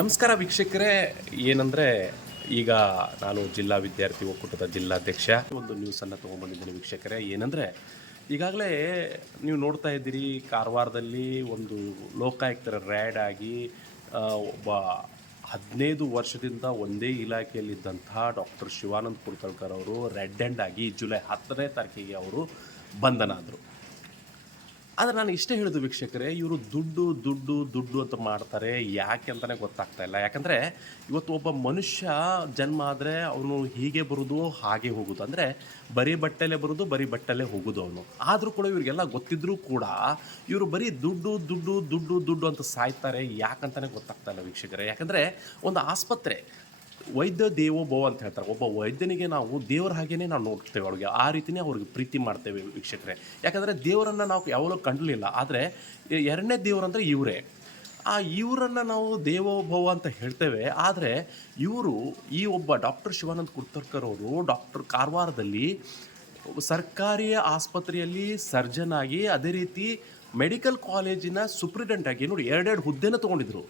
ನಮಸ್ಕಾರ ವೀಕ್ಷಕರೇ. ಏನಂದರೆ, ಈಗ ನಾನು ಜಿಲ್ಲಾ ವಿದ್ಯಾರ್ಥಿ ಒಕ್ಕೂಟದ ಜಿಲ್ಲಾಧ್ಯಕ್ಷ. ಒಂದು ನ್ಯೂಸನ್ನು ತೊಗೊಂಬಂದಿದ್ದೀನಿ ವೀಕ್ಷಕರೇ. ಏನಂದರೆ, ಈಗಾಗಲೇ ನೀವು ನೋಡ್ತಾ ಇದ್ದೀರಿ, ಕಾರವಾರದಲ್ಲಿ ಒಂದು ಲೋಕಾಯುಕ್ತರ ರ್ಯಾಡ್ ಆಗಿ ಒಬ್ಬ ಹದಿನೈದು ವರ್ಷದಿಂದ ಒಂದೇ ಇಲಾಖೆಯಲ್ಲಿದ್ದಂಥ ಡಾಕ್ಟರ್ ಶಿವಾನಂದ್ ಕುರ್ತಳ್ಕರ್ ಅವರು ರೆಡ್ ಆ್ಯಂಡ್ ಆಗಿ ಜುಲೈ ಹತ್ತನೇ ತಾರೀಕಿಗೆ ಅವರು ಬಂಧನ ಆದರು ನಾನು ಇಷ್ಟೇ ಹೇಳೋದು ವೀಕ್ಷಕರೇ, ಇವರು ದುಡ್ಡು ದುಡ್ಡು ದುಡ್ಡು ಅಂತ ಮಾಡ್ತಾರೆ. ಯಾಕೆ ಅಂತಲೇ ಗೊತ್ತಾಗ್ತಾ ಇಲ್ಲ. ಯಾಕಂದರೆ ಇವತ್ತು ಒಬ್ಬ ಮನುಷ್ಯ ಜನ್ಮ ಆದರೆ ಅವನು ಹೀಗೆ ಬರೋದು, ಹಾಗೆ ಹೋಗೋದು. ಅಂದರೆ ಬರೀ ಬಟ್ಟೆಲೆ ಬರೋದು, ಬರೀ ಬಟ್ಟೆಲೆ ಹೋಗೋದು ಅವನು. ಆದರೂ ಕೂಡ ಇವರಿಗೆಲ್ಲ ಗೊತ್ತಿದ್ರೂ ಕೂಡ ಇವರು ಬರೀ ದುಡ್ಡು ದುಡ್ಡು ದುಡ್ಡು ದುಡ್ಡು ಅಂತ ಸಾಯ್ತಾರೆ. ಯಾಕಂತಲೇ ಗೊತ್ತಾಗ್ತಾ ಇಲ್ಲ ವೀಕ್ಷಕರೇ. ಯಾಕಂದರೆ ಒಂದು ಆಸ್ಪತ್ರೆ ವೈದ್ಯ ದೇವೋ ಭವ ಅಂತ ಹೇಳ್ತಾರೆ. ಒಬ್ಬ ವೈದ್ಯನಿಗೆ ನಾವು ದೇವರ ಹಾಗೇನೆ ನಾವು ನೋಡ್ತೇವೆ ಅವ್ರಿಗೆ. ಆ ರೀತಿನೇ ಅವ್ರಿಗೆ ಪ್ರೀತಿ ಮಾಡ್ತೇವೆ ವೀಕ್ಷಕರೇ. ಯಾಕಂದರೆ ದೇವರನ್ನು ನಾವು ಯಾವಾಗಲೂ ಕಂಡಲಿಲ್ಲ. ಆದರೆ ಎರಡನೇ ದೇವರಂದರೆ ಇವರೇ. ಆ ಇವರನ್ನು ನಾವು ದೇವೋಭವ ಅಂತ ಹೇಳ್ತೇವೆ. ಆದರೆ ಇವರು ಈ ಒಬ್ಬ ಡಾಕ್ಟರ್ ಶಿವಾನಂದ್ ಕುರ್ತರ್ಕರ್ ಅವರು ಡಾಕ್ಟರ್ ಕಾರವಾರದಲ್ಲಿ ಸರ್ಕಾರಿ ಆಸ್ಪತ್ರೆಯಲ್ಲಿ ಸರ್ಜನ್ ಆಗಿ ಅದೇ ರೀತಿ ಮೆಡಿಕಲ್ ಕಾಲೇಜಿನ ಸೂಪ್ರಿಡೆಂಟ್ ಆಗಿ ನೋಡಿ ಎರಡೆರಡು ಹುದ್ದೆನ ತೊಗೊಂಡಿದ್ರು.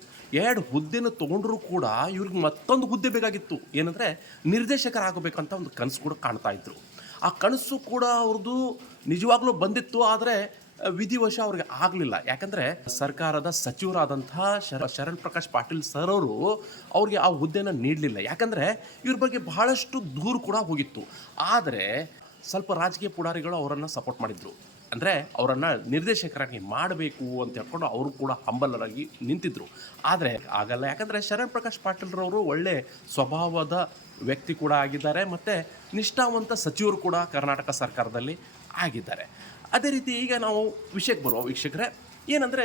ಎರಡು ಹುದ್ದೆನ ತೊಗೊಂಡ್ರು ಕೂಡ ಇವ್ರಿಗೆ ಮತ್ತೊಂದು ಹುದ್ದೆ ಬೇಕಾಗಿತ್ತು. ಏನಂದರೆ ನಿರ್ದೇಶಕರಾಗಬೇಕಂತ ಒಂದು ಕನಸು ಕೂಡ ಕಾಣ್ತಾ ಇದ್ರು. ಆ ಕನಸು ಕೂಡ ಅವ್ರದ್ದು ನಿಜವಾಗ್ಲೂ ಬಂದಿತ್ತು, ಆದರೆ ವಿಧಿವಶ ಅವ್ರಿಗೆ ಆಗಲಿಲ್ಲ. ಯಾಕಂದರೆ ಸರ್ಕಾರದ ಸಚಿವರಾದಂಥ ಶರ, ಶರಣ್ ಪ್ರಕಾಶ್ ಪಾಟೀಲ್ ಸರ್ ಅವರು ಅವ್ರಿಗೆ ಆ ಹುದ್ದೆನ ನೀಡಲಿಲ್ಲ. ಯಾಕಂದರೆ ಇವ್ರ ಬಗ್ಗೆ ಬಹಳಷ್ಟು ದೂರು ಕೂಡ ಹೋಗಿತ್ತು. ಆದರೆ ಸ್ವಲ್ಪ ರಾಜಕೀಯ ಪುಡಾರಿಗಳು ಅವರನ್ನು ಸಪೋರ್ಟ್ ಮಾಡಿದ್ರು. ಅಂದರೆ ಅವರನ್ನು ನಿರ್ದೇಶಕರಾಗಿ ಮಾಡಬೇಕು ಅಂತ ಹೇಳ್ಕೊಂಡು ಅವರು ಕೂಡ ಹಂಬಲರಾಗಿ ನಿಂತಿದ್ದರು ಆದರೆ ಆಗಲ್ಲ ಯಾಕಂದರೆ ಶರಣ್ ಪ್ರಕಾಶ್ ಪಾಟೀಲ್ರವರು ಒಳ್ಳೆ ಸ್ವಭಾವದ ವ್ಯಕ್ತಿ ಕೂಡ ಆಗಿದ್ದಾರೆ ಮತ್ತು ನಿಷ್ಠಾವಂತ ಸಚಿವರು ಕೂಡ ಕರ್ನಾಟಕ ಸರ್ಕಾರದಲ್ಲಿ ಆಗಿದ್ದಾರೆ. ಅದೇ ರೀತಿ ಈಗ ನಾವು ವಿಷಯಕ್ಕೆ ಬರುವ ವೀಕ್ಷಕರೇ, ಏನಂದರೆ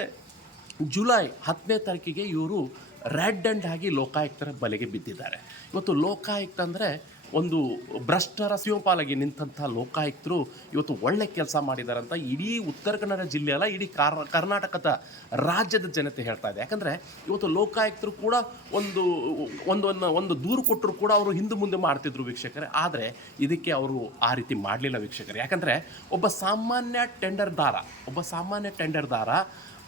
ಜುಲೈ ಹತ್ತನೇ ತಾರೀಕಿಗೆ ಇವರು ರೆಡ್ ಆ್ಯಂಡ್ ಆಗಿ ಲೋಕಾಯುಕ್ತರ ಬಲೆಗೆ ಬಿದ್ದಿದ್ದಾರೆ. ಇವತ್ತು ಲೋಕಾಯುಕ್ತ ಅಂದರೆ ಒಂದು ಭ್ರಷ್ಟರ ಸಿಂಹಪಾಲಾಗಿ ನಿಂತಹ ಲೋಕಾಯುಕ್ತರು ಇವತ್ತು ಒಳ್ಳೆ ಕೆಲಸ ಮಾಡಿದ್ದಾರೆ ಅಂತ ಇಡೀ ಉತ್ತರ ಕನ್ನಡ ಜಿಲ್ಲೆ ಅಲ್ಲ, ಇಡೀ ಕಾರ್, ಕರ್ನಾಟಕದ ರಾಜ್ಯದ ಜನತೆ ಹೇಳ್ತಾ ಇದೆ. ಯಾಕಂದರೆ ಇವತ್ತು ಲೋಕಾಯುಕ್ತರು ಕೂಡ ಒಂದು ಒಂದು ಒಂದು- ದೂರು ಕೊಟ್ಟರು ಕೂಡ ಅವರು ಹಿಂದೆ ಮುಂದೆ ಮಾಡ್ತಿದ್ರು ವೀಕ್ಷಕರೇ. ಆದರೆ ಇದಕ್ಕೆ ಅವರು ಆ ರೀತಿ ಮಾಡಲಿಲ್ಲ ವೀಕ್ಷಕರೇ. ಯಾಕಂದರೆ ಒಬ್ಬ ಸಾಮಾನ್ಯ ಟೆಂಡರ್ದಾರ ಒಬ್ಬ ಸಾಮಾನ್ಯ ಟೆಂಡರ್ದಾರ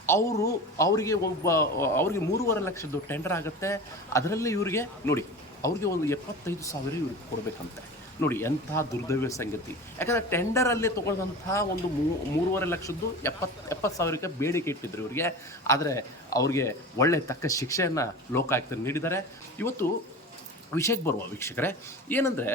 ಅವರು, ಅವರಿಗೆ ಒಬ್ಬ, ಅವರಿಗೆ ಮೂರುವರೆ ಲಕ್ಷದ್ದು ಟೆಂಡರ್ ಆಗುತ್ತೆ. ಅದರಲ್ಲಿ ಇವರಿಗೆ ನೋಡಿ ಅವ್ರಿಗೆ ಒಂದು ಎಪ್ಪತ್ತೈದು ಸಾವಿರ ಇವ್ರಿಗೆ ಕೊಡಬೇಕಂತೆ. ನೋಡಿ, ಎಂಥ ದುರ್ದೈವ ಸಂಗತಿ. ಯಾಕಂದರೆ ಟೆಂಡರಲ್ಲೇ ತೊಗೊಳ್ದಂಥ ಒಂದು ಮೂ, ಮೂರುವರೆ ಲಕ್ಷದ್ದು ಎಪ್ಪತ್ತು ಎಪ್ಪತ್ತು ಸಾವಿರಕ್ಕೆ ಬೇಡಿಕೆ ಇಟ್ಟಿದ್ರು ಇವರಿಗೆ. ಆದರೆ ಅವ್ರಿಗೆ ಒಳ್ಳೆ ತಕ್ಕ ಶಿಕ್ಷೆಯನ್ನು ಲೋಕಾಯುಕ್ತ ನೀಡಿದ್ದಾರೆ. ಇವತ್ತು ವಿಷಯಕ್ಕೆ ಬರುವ ವೀಕ್ಷಕರೇ, ಏನಂದರೆ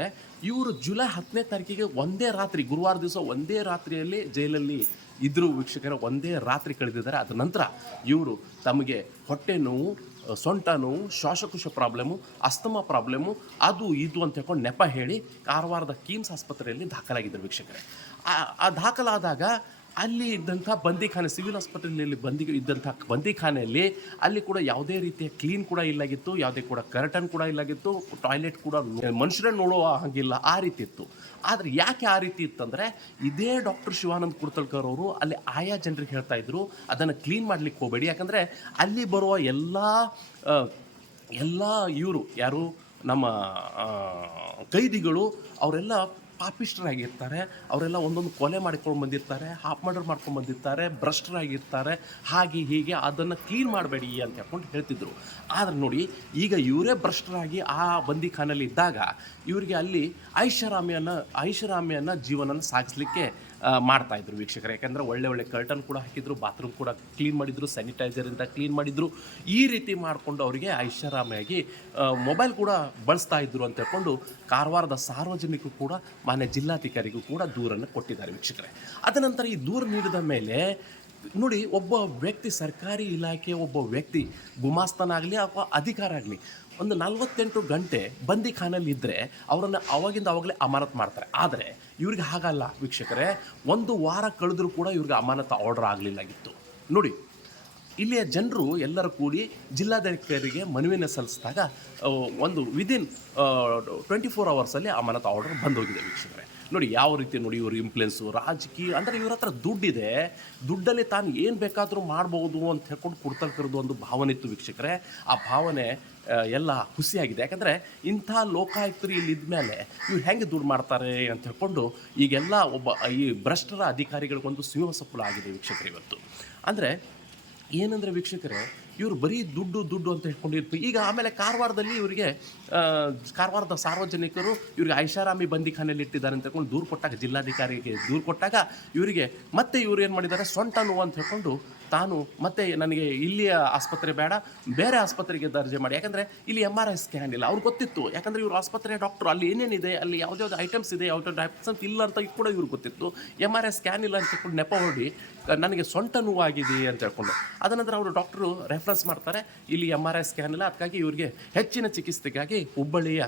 ಇವರು ಜುಲೈ ಹತ್ತನೇ ತಾರೀಕಿಗೆ ಒಂದೇ ರಾತ್ರಿ, ಗುರುವಾರ ದಿವಸ ಒಂದೇ ರಾತ್ರಿಯಲ್ಲಿ ಜೈಲಲ್ಲಿ ಇದ್ದರು ವೀಕ್ಷಕರ, ಒಂದೇ ರಾತ್ರಿ ಕಳೆದಿದ್ದಾರೆ. ಅದ ನಂತರ ಇವರು ತಮಗೆ ಹೊಟ್ಟೆ ನೋವು ಸೊಂಟ ನೋವು, ಶ್ವಾಸಕೋಶ ಪ್ರಾಬ್ಲಮ್ಮು ಅಸ್ತಮಾ ಪ್ರಾಬ್ಲಮ್ಮು ಅದು ಇದು ಅಂತ ಹೇಳ್ಕೊಂಡು ನೆಪ ಹೇಳಿ ಕಾರವಾರದ ಕೀಮ್ಸ್ ಆಸ್ಪತ್ರೆಯಲ್ಲಿ ದಾಖಲಾಗಿದ್ದರು ವೀಕ್ಷಕರೇ. ಆ- ಆ ದಾಖಲಾದಾಗ ಅಲ್ಲಿ ಇದ್ದಂಥ ಬಂದಿಖಾನೆ ಸಿವಿಲ್ ಆಸ್ಪತ್ರೆಯಲ್ಲಿ ಬಂದಿ, ಇದ್ದಂಥ ಬಂದಿಖಾನೆಯಲ್ಲಿ ಅಲ್ಲಿ ಕೂಡ ಯಾವುದೇ ರೀತಿಯ ಕ್ಲೀನ್ ಕೂಡ ಇಲ್ಲಾಗಿತ್ತು, ಯಾವುದೇ ಕೂಡ ಕರ್ಟನ್ ಕೂಡ ಇಲ್ಲಾಗಿತ್ತು ಟಾಯ್ಲೆಟ್ ಕೂಡ ಮನುಷ್ಯರೇ ನೋಡುವ ಹಾಗಿಲ್ಲ, ಆ ರೀತಿ ಇತ್ತು. ಆದರೆ ಯಾಕೆ ಆ ರೀತಿ ಇತ್ತಂದರೆ ಇದೇ ಡಾಕ್ಟರ್ ಶಿವಾನಂದ್ ಕುರ್ತಳ್ಕರ್ ಅವರು ಅಲ್ಲಿ ಆಯಾ ಜನರಿಗೆ ಹೇಳ್ತಾ ಇದ್ರು, ಅದನ್ನು ಕ್ಲೀನ್ ಮಾಡ್ಲಿಕ್ಕೆ ಹೋಗಬೇಡಿ. ಯಾಕಂದರೆ ಅಲ್ಲಿ ಬರುವ ಎಲ್ಲ ಎಲ್ಲ ಇವರು ಯಾರು, ನಮ್ಮ ಕೈದಿಗಳು, ಅವರೆಲ್ಲ ಪಾಪಿಷ್ಟರಾಗಿರ್ತಾರೆ, ಅವರೆಲ್ಲ ಒಂದೊಂದು ಕೊಲೆ ಮಾಡ್ಕೊಂಡು ಬಂದಿರ್ತಾರೆ ಹಾಫ್ ಮರ್ಡರ್ ಮಾಡ್ಕೊಂಡು ಬಂದಿರ್ತಾರೆ, ಭ್ರಷ್ಟರಾಗಿರ್ತಾರೆ, ಹಾಗೆ ಹೀಗೆ ಅದನ್ನು ಕ್ಲೀನ್ ಮಾಡಬೇಡಿ ಅಂತ ಹೇಳ್ಕೊಂಡು ಹೇಳ್ತಿದ್ರು. ಆದರೆ ನೋಡಿ, ಈಗ ಇವರೇ ಭ್ರಷ್ಟರಾಗಿ ಆ ಬಂದಿಖಾನಲ್ಲಿ ಇದ್ದಾಗ ಇವರಿಗೆ ಅಲ್ಲಿ ಐಷಾರಾಮಿಯನ್ನು ಐಷಾರಾಮಿಯನ್ನು ಜೀವನನ ಸಾಗಿಸ್ಲಿಕ್ಕೆ ಮಾಡ್ತಾಯಿದ್ರು ವೀಕ್ಷಕರು. ಯಾಕಂದರೆ ಒಳ್ಳೆ ಒಳ್ಳೆ ಕರ್ಟನ್ ಕೂಡ ಹಾಕಿದ್ರು ಬಾತ್ರೂಮ್ ಕೂಡ ಕ್ಲೀನ್ ಮಾಡಿದ್ರು ಸ್ಯಾನಿಟೈಸರಿಂದ ಕ್ಲೀನ್ ಮಾಡಿದ್ರು. ಈ ರೀತಿ ಮಾಡಿಕೊಂಡು ಅವರಿಗೆ ಐಷಾರಾಮಿಯಾಗಿ ಮೊಬೈಲ್ ಕೂಡ ಬಳಸ್ತಾ ಇದ್ರು ಅಂತ ಹೇಳ್ಕೊಂಡು, ಕಾರವಾರದ ಸಾರ್ವಜನಿಕರು ಕೂಡ ಮಾನ್ಯ ಜಿಲ್ಲಾಧಿಕಾರಿಗೂ ಕೂಡ ದೂರನ್ನು ಕೊಟ್ಟಿದ್ದಾರೆ ವೀಕ್ಷಕರೇ. ಅದನಂತರ ಈ ದೂರು ನೀಡಿದ ಮೇಲೆ ನೋಡಿ, ಒಬ್ಬ ವ್ಯಕ್ತಿ ಸರ್ಕಾರಿ ಇಲಾಖೆ, ಒಬ್ಬ ವ್ಯಕ್ತಿ ಗುಮಾಸ್ತನಾಗಲಿ ಅಥವಾ ಅಧಿಕಾರ ಆಗಲಿ, ಒಂದು ನಲವತ್ತೆಂಟು ಗಂಟೆ ಬಂದಿಖಾನಲ್ಲಿ ಇದ್ದರೆ ಅವರನ್ನು ಅವಾಗಿಂದ ಅವಾಗಲೇ ಅಮಾನತ್ ಮಾಡ್ತಾರೆ. ಆದರೆ ಇವ್ರಿಗೆ ಹಾಗಲ್ಲ ವೀಕ್ಷಕರೇ. ಒಂದು ವಾರ ಕಳೆದರೂ ಕೂಡ ಇವ್ರಿಗೆ ಅಮಾನತ್ ಆರ್ಡರ್ ಆಗಲಿಲ್ಲಾಗಿತ್ತು ನೋಡಿ ಇಲ್ಲಿಯ ಜನರು ಎಲ್ಲರೂ ಕೂಡಿ ಜಿಲ್ಲಾಧಿಕಾರಿಗೆ ಮನವಿಯನ್ನು ಸಲ್ಲಿಸಿದಾಗ ಆ, ಒಂದು ವಿದಿನ್ ಟ್ವೆಂಟಿ ಫೋರ್ ಅವರ್ಸಲ್ಲಿ ಅಮಾನತ್ ಆರ್ಡರ್ ಬಂದೋಗಿದೆ ವೀಕ್ಷಕರೇ. ನೋಡಿ ಯಾವ ರೀತಿ ನೋಡಿ ಇವರು ಇಂಪ್ಲೆನ್ಸು ರಾಜಕೀಯ ಅಂದರೆ ಇವ್ರ ಹತ್ರ ದುಡ್ಡಿದೆ. ದುಡ್ಡಲ್ಲಿ ತಾನು ಏನು ಬೇಕಾದರೂ ಮಾಡ್ಬೋದು ಅಂತ ಹೇಳ್ಕೊಂಡು ಕೊಡ್ತಕ್ಕಿರೋದು ಒಂದು ಭಾವನೆ ಇತ್ತು ವೀಕ್ಷಕರೇ. ಆ ಭಾವನೆ ಎಲ್ಲ ಖುಷಿಯಾಗಿದೆ ಯಾಕಂದರೆ ಇಂಥ ಲೋಕಾಯುಕ್ತರು ಇಲ್ಲಿ ಇದ್ಮೇಲೆ ಇವ್ರು ಹೆಂಗೆ ದುಡ್ಡು ಮಾಡ್ತಾರೆ ಅಂತ ಹೇಳ್ಕೊಂಡು ಈಗೆಲ್ಲ ಒಬ್ಬ ಈ ಭ್ರಷ್ಟರ ಅಧಿಕಾರಿಗಳಿಗೊಂದು ಸಿಂಹ ಆಗಿದೆ ವೀಕ್ಷಕರು ಇವತ್ತು. ಅಂದರೆ ಏನಂದ್ರೆ ವೀಕ್ಷಕರೇ, ಇವರು ಬರೀ ದುಡ್ಡು ದುಡ್ಡು ಅಂತ ಹೇಳ್ಕೊಂಡಿರ್ತೀವಿ ಈಗ ಆಮೇಲೆ ಕಾರವಾರದಲ್ಲಿ ಇವರಿಗೆ ಕಾರವಾರದ ಸಾರ್ವಜನಿಕರು ಇವರಿಗೆ ಐಷಾರಾಮಿ ಬಂದಿಖಾನೆಯಲ್ಲಿ ಇಟ್ಟಿದ್ದಾರೆ ಅಂತ ಹೇಳ್ಕೊಂಡು ದೂರು ಕೊಟ್ಟಾಗ, ಜಿಲ್ಲಾಧಿಕಾರಿಗೆ ದೂರು ಕೊಟ್ಟಾಗ ಇವರಿಗೆ ಮತ್ತೆ ಇವ್ರು ಏನು ಮಾಡಿದ್ದಾರೆ, ಸೊಂಟ ನೋವು ಅಂತ ಹೇಳ್ಕೊಂಡು ತಾನು ಮತ್ತೆ ನನಗೆ ಇಲ್ಲಿಯ ಆಸ್ಪತ್ರೆ ಬೇಡ, ಬೇರೆ ಆಸ್ಪತ್ರೆಗೆ ದರ್ಜೆ ಮಾಡಿ. ಯಾಕಂದರೆ ಇಲ್ಲಿ ಎಂ ಆರ್ ಐ ಸ್ಕ್ಯಾನ್ ಇಲ್ಲ. ಅವ್ರಿಗೆ ಗೊತ್ತಿತ್ತು. ಯಾಕಂದರೆ ಇವರು ಆಸ್ಪತ್ರೆ ಡಾಕ್ಟ್ರು ಅಲ್ಲಿ ಏನೇನಿದೆ, ಅಲ್ಲಿ ಯಾವುದ್ಯಾವ್ದು ಐಟಮ್ಸ್ ಇದೆ ಯಾವ್ದು ಐಟಮ್ಸ್ ಅಂತ ಇಲ್ಲ ಅಂತ ಕೂಡ ಇವ್ರಿಗೆ ಗೊತ್ತಿತ್ತು. ಎಂ ಆರ್ ಐ ಸ್ಕ್ಯಾನ್ ಇಲ್ಲ ಅಂತ ಹೇಳ್ಕೊಂಡು ನೆಪ ಹೊಡಿ ನನಗೆ ಸೊಂಟ ನೋವಾಗಿದೆ ಅಂತ ಹೇಳ್ಕೊಂಡು. ಅದನಂತರ ಅವರು ಡಾಕ್ಟ್ರು ರೆಫರೆನ್ಸ್ ಮಾಡ್ತಾರೆ, ಇಲ್ಲಿ ಎಂ ಆರ್ ಐ ಸ್ಕ್ಯಾನ್ ಇಲ್ಲ. ಅದಕ್ಕಾಗಿ ಇವರಿಗೆ ಹೆಚ್ಚಿನ ಚಿಕಿತ್ಸೆಗಾಗಿ ಹುಬ್ಬಳ್ಳಿಯ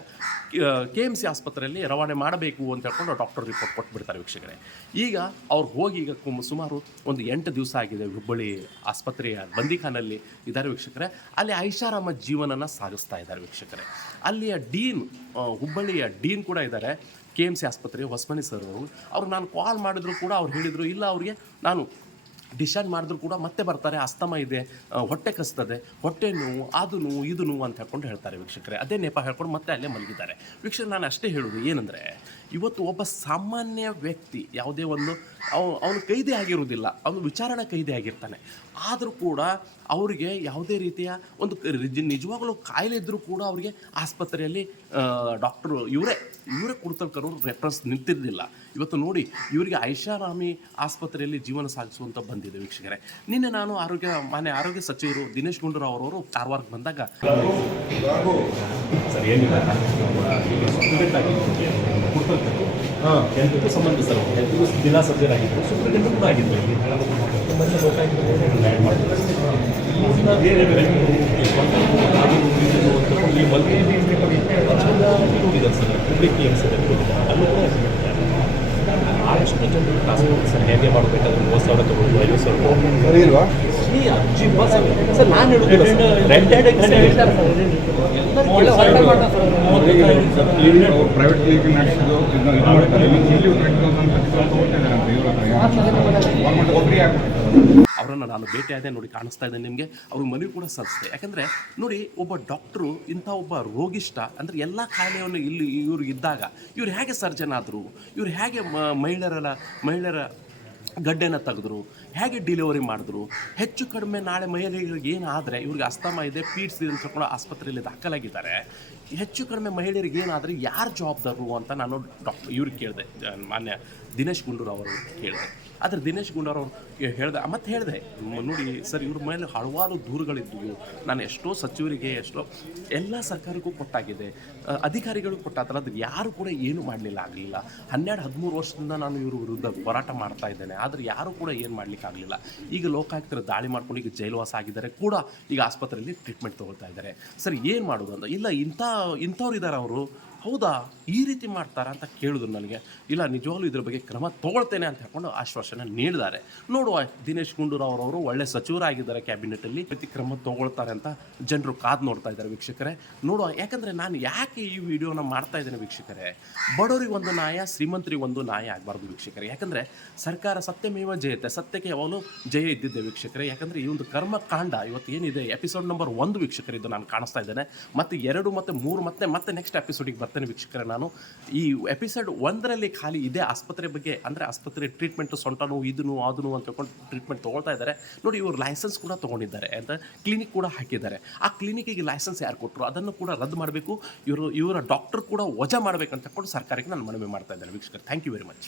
ಕೆ ಎಂ ಸಿ ಆಸ್ಪತ್ರೆಯಲ್ಲಿ ರವಾನೆ ಮಾಡಬೇಕು ಅಂತ ಹೇಳ್ಕೊಂಡು ಡಾಕ್ಟರ್ ರಿಪೋರ್ಟ್ ಕೊಟ್ಬಿಡ್ತಾರೆ ವೀಕ್ಷಕರೇ. ಈಗ ಅವ್ರು ಹೋಗಿ ಈಗ ಸುಮಾರು ಒಂದು ಎಂಟು ದಿವಸ ಆಗಿದೆ ಹುಬ್ಬಳ್ಳಿ ಆಸ್ಪತ್ರೆಯ ಬಂದಿಖಾನಲ್ಲಿ ಇದ್ದಾರೆ ವೀಕ್ಷಕರೇ. ಅಲ್ಲಿ ಐಷಾರಾಮ ಜೀವನನ ಸಾಗಿಸ್ತಾ ಇದ್ದಾರೆ ವೀಕ್ಷಕರೇ. ಅಲ್ಲಿಯ ಡೀನ್ ಹುಬ್ಬಳ್ಳಿಯ ಡೀನ್ ಕೂಡ ಇದ್ದಾರೆ. ಕೆ ಎಂ ಸಿ ಆಸ್ಪತ್ರೆ, ಹೊಸಮನಿ ಸರ್ ಅವರು. ಅವ್ರು ನಾನು ಕಾಲ್ ಮಾಡಿದ್ರು ಕೂಡ, ಅವ್ರು ಹೇಳಿದರು, ಇಲ್ಲ ಅವ್ರಿಗೆ, ನಾನು ಡಿಸ್ಚಾರ್ಜ್ ಮಾಡಿದ್ರು ಕೂಡ ಮತ್ತೆ ಬರ್ತಾರೆ, ಅಸ್ತಮ ಇದೆ ಹೊಟ್ಟೆ ಕಸ್ತದೆ, ಹೊಟ್ಟೆ ನೋವು, ಅದು ನೋವು, ಇದು ನೋವು ಅಂತ ಹೇಳ್ಕೊಂಡು ಹೇಳ್ತಾರೆ ವೀಕ್ಷಕರೇ. ಅದೇ ನೆಪ ಹೇಳ್ಕೊಂಡು ಮತ್ತೆ ಅಲ್ಲೇ ಮಲಗಿದ್ದಾರೆ. ವೀಕ್ಷಕರು, ನಾನು ಅಷ್ಟೇ ಹೇಳೋದು ಏನಂದರೆ ಇವತ್ತು ಒಬ್ಬ ಸಾಮಾನ್ಯ ವ್ಯಕ್ತಿ ಯಾವುದೇ ಒಂದು ಅವನು ಅವನು ಕೈದಿ ಆಗಿರುವುದಿಲ್ಲ ಅವನು ವಿಚಾರಣೆ ಕೈದಿ ಆಗಿರ್ತಾನೆ ಆದರೂ ಕೂಡ ಅವರಿಗೆ ಯಾವುದೇ ರೀತಿಯ ಒಂದು ನಿಜವಾಗಲೂ ಕಾಯಿಲೆ ಇದ್ದರೂ ಕೂಡ ಅವರಿಗೆ ಆಸ್ಪತ್ರೆಯಲ್ಲಿ ಡಾಕ್ಟ್ರು ಇವರೇ ಇವರೇ ಕುಡ್ತಲ್ಕರೋರು ರೆಫರೆನ್ಸ್ ನಿಂತಿರಲಿಲ್ಲ ಇವತ್ತು ನೋಡಿ ಇವರಿಗೆ ಐಷಾರಾಮಿ ಆಸ್ಪತ್ರೆಯಲ್ಲಿ ಜೀವನ ಸಾಗಿಸುವಂತ ಬಂದಿದೆ ವೀಕ್ಷಕರೇ ನಿನ್ನೆ ನಾನು ಆರೋಗ್ಯ ಮಾನ್ಯ ಆರೋಗ್ಯ ಸಚಿವರು ದಿನೇಶ್ ಗುಂಡೂರಾವ್ ಅವರವರು ಕಾರವಾರಕ್ಕೆ ಬಂದಾಗ ಸರ್ ಆಗಿದ್ದು ಹೆಲ್ತ್ಗೆ ಸಂಬಂಧ ಸರ್ ಹೆಲ್ತ್ಗೂ ಜಿಲ್ಲಾ ಸರ್ಜನ್ ಆಗಿದ್ದು ಸೂಪರಿಂಟೆಂಡೆಂಟ್ ಕೂಡ ಆಗಿದ್ದು. ಇಲ್ಲಿ ಆ್ಯಡ್ ಮಾಡಿದ್ರು ಇಲ್ಲಿಂದ ಬೇರೆ ಬೇರೆ ಈ ಮಲ್ಟಿ ಹೋಗಿದ್ದಾರೆ sir Hubli P M C ಅಲ್ಲೂ ಕೂಡ ಆದಷ್ಟು ಜನರು ಟ್ರಾನ್ಸ್ಪೋರ್ಟ್ ಸರ್ ಹೇಗೆ ಮಾಡಬೇಕಾದ್ರೆ ಮೂವತ್ತು ಸಾವಿರ ತೊಗೊಂಡು ಐವತ್ತು ಸಾವಿರ ಸರಿ ಇಲ್ವಾ ಈ ಅರ್ಜಿ ಬಸ್ ಸರ್ ನಾನು ಹೇಳೋದಿಲ್ಲ ರೆಂಟೆಡ್ ಅವ್ರು ಪ್ರೈವೇಟ್ ಕ್ಲಿನಿಕ್ ನಡೆಸಿದ್ದು ಇದು ಅವರನ್ನು ನಾನು ಭೇಟಿಯಾದೆ ನೋಡಿ ಕಾಣಿಸ್ತಾ ಇದ್ದೇನೆ ನಿಮಗೆ. ಅವ್ರ ಮನವಿ ಕೂಡ ಸಲ್ಲಿಸಿದೆ ಯಾಕಂದರೆ ನೋಡಿ ಒಬ್ಬ ಡಾಕ್ಟ್ರು ಇಂಥ ಒಬ್ಬ ರೋಗಿಷ್ಟ, ಅಂದರೆ ಎಲ್ಲ ಕಾಯಿಲೆಯನ್ನು ಇಲ್ಲಿ ಇವ್ರಿಗೆ ಇದ್ದಾಗ, ಇವ್ರು ಹೇಗೆ ಸರ್ಜನ್ ಆದರು, ಇವ್ರು ಹೇಗೆ ಮಹಿಳೆಯರ ಮಹಿಳೆಯರ ಗಡ್ಡೆನ ತೆಗೆದ್ರು, ಹೇಗೆ ಡಿಲಿವರಿ ಮಾಡಿದ್ರು, ಹೆಚ್ಚು ಕಡಿಮೆ ನಾಳೆ ಮಹಿಳೆಯರಿಗೆ ಏನಾದರೆ, ಇವ್ರಿಗೆ ಅಸ್ತಮ ಇದೆ ಪೀಡ್ಸ್ ಇದೆ ಅಂತ ಹೇಳ್ಕೊಂಡು ಆಸ್ಪತ್ರೆಯಲ್ಲಿ ದಾಖಲಾಗಿದ್ದಾರೆ. ಹೆಚ್ಚು ಕಡಿಮೆ ಮಹಿಳೆಯರಿಗೆ ಏನಾದರೆ ಯಾರು ಜವಾಬ್ದಾರರು ಅಂತ ನಾನು ಡಾಕ್ಟರ್ ಇವ್ರಿಗೆ ಕೇಳಿದೆ, ಮಾನ್ಯ ದಿನೇಶ್ ಗುಂಡೂರಾವ್ ಅವರು ಕೇಳಿದೆ. ಆದರೆ ದಿನೇಶ್ ಗುಂಡೂರು ಅವರು ಹೇಳಿದೆ ಮತ್ತೆ ಹೇಳಿದೆ ನೋಡಿ ಸರ್, ಇವ್ರ ಮೇಲೆ ಹಲವಾರು ದೂರುಗಳಿದ್ದವು ನಾನು ಎಷ್ಟೋ ಸಚಿವರಿಗೆ, ಎಷ್ಟೋ ಎಲ್ಲ ಸರ್ಕಾರಕ್ಕೂ ಕೊಟ್ಟಾಗಿದೆ ಅಧಿಕಾರಿಗಳು ಕೊಟ್ಟಾದ್ರೆ ಅದು ಯಾರು ಕೂಡ ಏನು ಮಾಡಲಿಲ್ಲ, ಆಗಲಿಲ್ಲ. ಹನ್ನೆರಡು ಹದಿಮೂರು ವರ್ಷದಿಂದ ನಾನು ಇವ್ರ ವಿರುದ್ಧ ಹೋರಾಟ ಮಾಡ್ತಾ ಇದ್ದೇನೆ. ಆದರೆ ಯಾರು ಕೂಡ ಏನು ಮಾಡ್ಲಿಕ್ಕೆ ಆಗಲಿಲ್ಲ. ಈಗ ಲೋಕಾಯುಕ್ತರ ದಾಳಿ ಮಾಡ್ಕೊಂಡು ಈಗ ಜೈಲುವಾಸ ಆಗಿದ್ದಾರೆ ಕೂಡ ಈಗ ಆಸ್ಪತ್ರೆಯಲ್ಲಿ ಟ್ರೀಟ್ಮೆಂಟ್ ತೊಗೊಳ್ತಾ ಇದ್ದಾರೆ. ಸರ್, ಏನು ಮಾಡೋದು ಅಂತ? ಇಲ್ಲ, ಇಂಥ, ಇಂಥವ್ರು ಇದ್ದಾರೆ ಅವರು. ಹೌದಾ? ಈ ರೀತಿ ಮಾಡ್ತಾರ ಅಂತ ಕೇಳಿದ್ರು ನನಗೆ. ಇಲ್ಲ, ನಿಜವಾಗ್ಲೂ ಇದ್ರ ಬಗ್ಗೆ ಕ್ರಮ ತಗೊಳ್ತೇನೆ ಅಂತ ಹೇಳ್ಕೊಂಡು ಆಶ್ವಾಸನೆ ನೀಡಿದ್ದಾರೆ. ನೋಡುವ, ದಿನೇಶ್ ಗುಂಡೂರಾವ್ ಅವರು ಒಳ್ಳೆ ಸಚಿವರಾಗಿದ್ದಾರೆ ಕ್ಯಾಬಿನೆಟಲ್ಲಿ. ಪ್ರತಿ ಕ್ರಮ ತಗೊಳ್ತಾರೆ ಅಂತ ಜನರು ಕಾದು ನೋಡ್ತಾ ಇದ್ದಾರೆ ವೀಕ್ಷಕರೇ. ನೋಡುವ, ಯಾಕಂದರೆ ನಾನು ಯಾಕೆ ಈ ವಿಡಿಯೋನ ಮಾಡ್ತಾ ಇದ್ದೇನೆ ವೀಕ್ಷಕರೇ? ಬಡವರಿಗೆ ಒಂದು ನ್ಯಾಯ, ಶ್ರೀಮಂತರಿಗೆ ಒಂದು ನ್ಯಾಯ ಆಗಬಾರ್ದು ವೀಕ್ಷಕರೇ. ಯಾಕಂದರೆ ಸರ್ಕಾರ ಸತ್ಯಮೇವ ಜಯತೆ, ಸತ್ಯಕ್ಕೆ ಯಾವಾಗಲೂ ಜಯ ಇದ್ದಿದ್ದೆ ವೀಕ್ಷಕರೇ. ಯಾಕಂದರೆ ಈ ಒಂದು ಕರ್ಮಕಾಂಡ ಇವತ್ತು ಏನಿದೆ? ಎಪಿಸೋಡ್ ನಂಬರ್ ಒಂದು ವೀಕ್ಷಕರಿದ್ದು ನಾನು ಕಾಣಿಸ್ತಾ ಇದ್ದೇನೆ. ಮತ್ತು ಎರಡು ಮತ್ತು ಮೂರು ಮತ್ತೆ ಮತ್ತೆ ನೆಕ್ಸ್ಟ್ ಎಪಿಸೋಡಿಗೆ ಬರ್ತೇನೆ ವೀಕ್ಷಕರ, ನಾನು ಈ ಎಪಿಸೋಡ್ ಒಂದರಲ್ಲಿ ಖಾಲಿ ಇದೇ ಆಸ್ಪತ್ರೆ ಬಗ್ಗೆ, ಅಂದರೆ ಆಸ್ಪತ್ರೆ ಟ್ರೀಟ್ಮೆಂಟ್ ಸೊಂಟ ನೋವು ಇದು ಅಂತ ಹೇಳ್ಕೊಂಡು ಟ್ರೀಟ್ಮೆಂಟ್ ತೊಗೊಳ್ತಾ ಇದ್ದಾರೆ. ನೋಡಿ, ಇವರು ಲೈಸೆನ್ಸ್ ಕೂಡ ತೊಗೊಂಡಿದ್ದಾರೆ ಅಂತ ಕ್ಲಿನಿಕ್ ಕೂಡ ಹಾಕಿದ್ದಾರೆ. ಆ ಕ್ಲಿನಿಕ್ಕಿಗೆ ಲೈಸೆನ್ಸ್ ಯಾರು ಕೊಟ್ಟರು ಅದನ್ನು ಕೂಡ ರದ್ದು ಮಾಡಬೇಕು. ಇವರು, ಇವರ ಡಾಕ್ಟರ್ ಕೂಡ ವಜಾ ಮಾಡಬೇಕಂತ ಸರ್ಕಾರಕ್ಕೆ ನಾನು ಮನವಿ ಮಾಡ್ತಾ ಇದ್ದೇನೆ ವೀಕ್ಷಕರು. Thank you very much